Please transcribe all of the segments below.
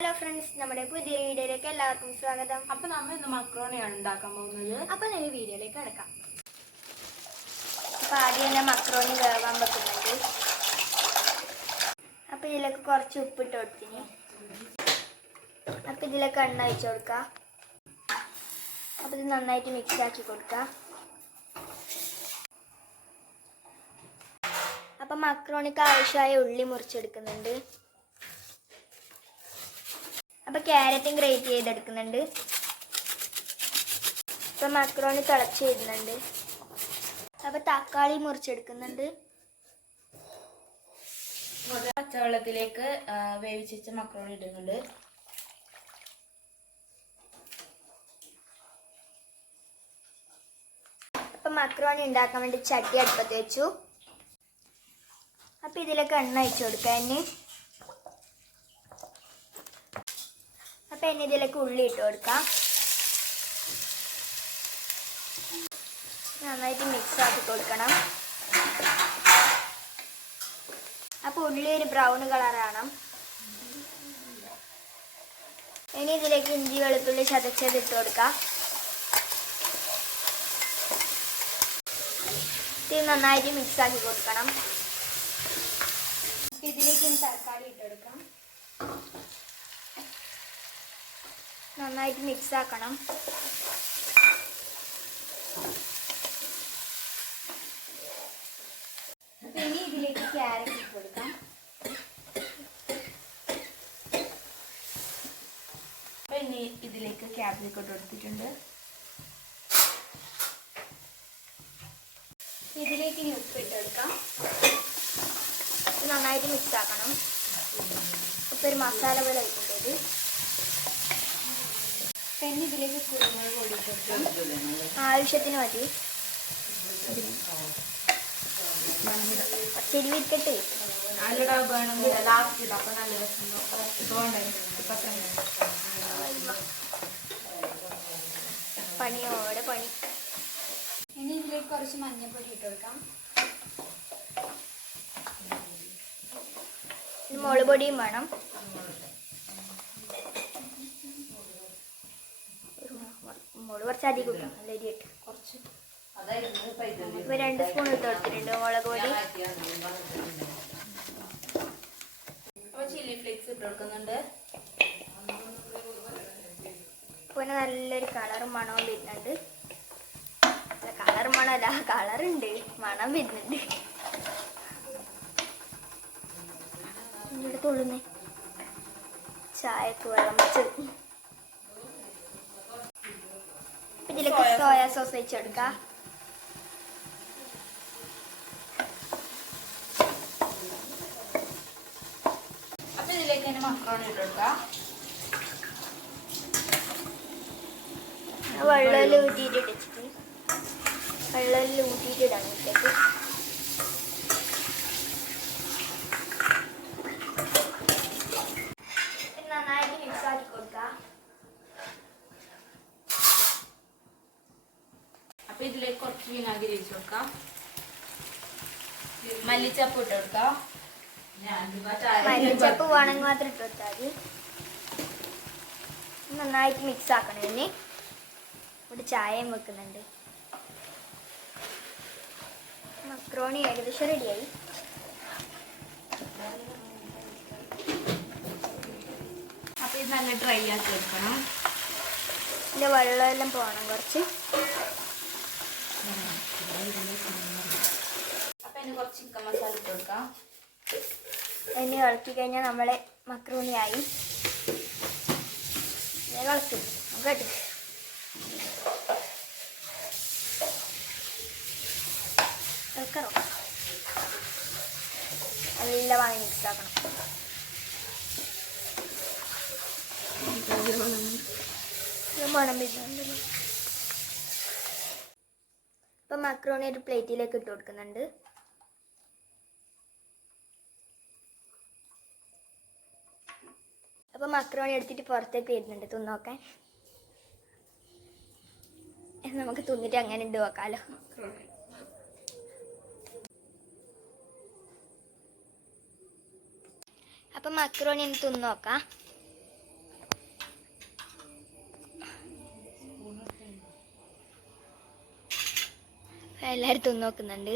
Hello friends, നമ്മുടെ പുതിയ വീഡിയോയിലേക്ക് എല്ലാവർക്കും സ്വാഗതം. അപ്പോൾ നമ്മൾ ഇന്ന് മക്രോണിയാണ് ഉണ്ടാക്കാൻ പോകുന്നത്. അപ്പോൾ നമുക്ക് വീഡിയോയിലേക്ക് കിടക്കാം. അപ്പോൾ ആദ്യം തന്നെ മക്രോണി വേവാൻ വെക്കുന്നുണ്ട്. അപ്പോൾ ഇതിലേക്ക് കുറച്ച് ഉപ്പിട്ട് കൊടുത്തിന്. അപ്പോൾ ഇതിലേക്ക് എണ്ണ ഒഴിച്ച് കൊടുക്കുക. അപ്പോൾ ഇത് നന്നായിട്ട് മിക്സ് ആക്കി കൊടുക്കുക. അപ്പോൾ മക്രോണിക്ക് ആവശ്യമായ ഉള്ളി മുറിച്ചെടുക്കുന്നുണ്ട്. അപ്പോൾ ക്യാരറ്റും ഗ്രേറ്റ് ചെയ്തെടുക്കുന്നുണ്ട്. അപ്പോൾ മക്രോണി തിളച്ച് വരുന്നുണ്ട്. അപ്പോൾ തക്കാളി മുറിച്ചെടുക്കുന്നുണ്ട്. പച്ചവെള്ളത്തിലേക്ക് വേവിച്ച മക്രോണി ഇടുന്നുണ്ട്. അപ്പോൾ മക്രോണി ഉണ്ടാക്കാൻ വേണ്ടി ചട്ടി അടുപ്പത്ത് വെച്ചു. അപ്പോൾ ഇതിലേക്ക് എണ്ണ ഒഴിച്ച് കൊടുക്കാം. അപ്പോൾ ഇനി ഇതിലേക്ക് ഉള്ളി ഇട്ട് കൊടുക്കാം. നന്നായിട്ട് മിക്സ് ആക്കി കൊടുക്കണം. അപ്പോൾ ഉള്ളി ഒരു ബ്രൗൺ കളറാണ്. ഇനി ഇതിലേക്ക് ഇഞ്ചി വെളുത്തുള്ളി ചതച്ചത് ഇട്ട് കൊടുക്കാം. ഇത് നന്നായിട്ട് മിക്സ് ആക്കി കൊടുക്കണം. ഇതിലേക്ക് തക്കാളി ഇട്ട് കൊടുക്കാം. നന്നായിട്ട് മിക്സ് ആക്കണം. ഇനി ഇതിലേക്ക് ക്യാരറ്റ് ഇട്ട് കൊടുക്കാം. ഇനി ഇതിലേക്ക് ക്യാപ്സിക്കം ഇട്ട് കൊടുത്തിട്ടുണ്ട്. ഇതിലേക്ക് ഇനി ഉപ്പിട്ട് കൊടുക്കാം. നന്നായിട്ട് മിക്സ് ആക്കണം. ഇപ്പം ഒരു മസാല പോലെ ആയിട്ടുണ്ട്. പിന്നെ ഇതിലേക്ക് കുരുമുളക് പൊടി ഇട്ട് കൊടുക്കാം. ആവശ്യത്തിന് മതി. പച്ചരി വിരിക്കട്ടെ. പണിയോടെ പണി. ഇനി ഇതിലേക്ക് കുറച്ച് മഞ്ഞൾപ്പൊടി ഇട്ട് കൊടുക്കാം. മുളക് പൊടിയും വേണം. മുളക് കുറച്ച് അധികം ഇട്ടാം. നല്ല അരിയിട്ട് കുറച്ച് 2 സ്പൂൺ ഇട്ട് കൊടുത്തിട്ടുണ്ട് മുളക് പൊടി. ചില്ലി ഫ്ലേക്സ് ഇട്ട് കൊടുക്കുന്നുണ്ട്. പിന്നെ നല്ലൊരു കളറും മണവും വരുന്നുണ്ട്. കളർ മണമല്ല, കളറുണ്ട്, മണം വരുന്നുണ്ട്. ഇവിടെ തുള്ളുന്നേ ചായക്ക് വെള്ളം വെച്ചത്. ഇതിലേക്ക് സോയാ സോസ് വെച്ചെടുക്കാം. അപ്പൊ ഇതിലേക്ക് തന്നെ മക്രോണി ഇട്ട് കൊടുക്കാം. വെള്ളം ഊറ്റിയിട്ട് വെച്ചിട്ട് വെള്ളം ഊറ്റിയിട്ടിടാണ് ഇതിലേക്ക്. നന്നായിട്ട് മിക്സ് ആക്കി കൊടുക്കാം. അപ്പൊ ഇതിലേക്ക് കുറച്ച് വിനാഗിരി ഒഴിച്ച് കൊടുക്കാം. മല്ലിച്ചപ്പ് ഇട്ട് കൊടുക്കാം. മല്ലിച്ചപ്പ് വേണമെങ്കിൽ മാത്രം ഇട്ട് കൊടുത്താൽ മതി. നന്നായിട്ട് മിക്സ് ആക്കണം. ഇനി ഇവിടെ ചായയും വെക്കുന്നുണ്ട്. മക്രോണി ഏകദേശം റെഡിയായി. അപ്പൊ ഇത് നല്ല ഡ്രൈ ആക്കി വെക്കണം. ഇതിൻ്റെ വെള്ളമെല്ലാം പോകണം കുറച്ച്. അപ്പൊ ഇനി കുറച്ച് ചിക്കൻ മസാല ഇട്ട് കൊടുക്കാം. ഇനി ഇളക്കി കഴിഞ്ഞാൽ നമ്മളെ മക്രോണിയായി. ഇളക്കും കേട്ടോ. ഇളക്കറോ നല്ല വാങ്ങി മിക്സ് ആക്കണം. മണം വരുന്നുണ്ടല്ലോ. ഇപ്പം മക്രോണി ഒരു പ്ലേറ്റിലേക്ക് ഇട്ട് കൊടുക്കുന്നുണ്ട്. അപ്പം മക്രോണി എടുത്തിട്ട് പുറത്തേക്ക് വരുന്നുണ്ട് തിന്നോക്കാൻ. നമുക്ക് തിന്നിട്ട് അങ്ങനെ ഉണ്ട് നോക്കാമല്ലോ. അപ്പം മക്രോണി ഒന്ന് തിന്ന് നോക്കാം. എല്ലാവരും തിന്ന് നോക്കുന്നുണ്ട്.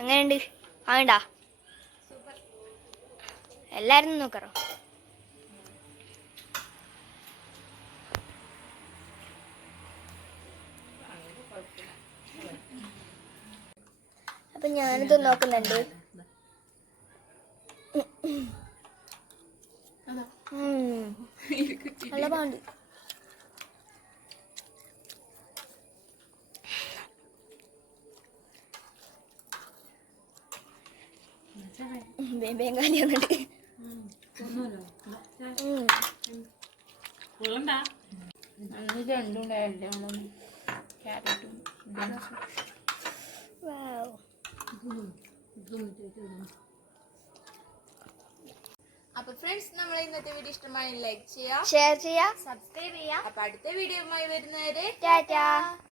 എങ്ങനെയുണ്ട്? ആണ്ടാ എല്ലാവരും നോക്കറോ? അപ്പൊ ഞാനിത് നോക്കുന്നുണ്ട്. നല്ല പാണ്ട്. ബേങ്കാലി വന്നിട്ട് അപ്പൊ ഫ്രണ്ട്സ്, നമ്മളെ ഇന്നത്തെ വീഡിയോ ഇഷ്ടമായി ലൈക്ക് ചെയ്യാം, ഷെയർ ചെയ്യാ, സബ്സ്ക്രൈബ് ചെയ്യാം. അപ്പൊ അടുത്ത വീഡിയോയുമായി വരുന്നവരെ ടാറ്റാ.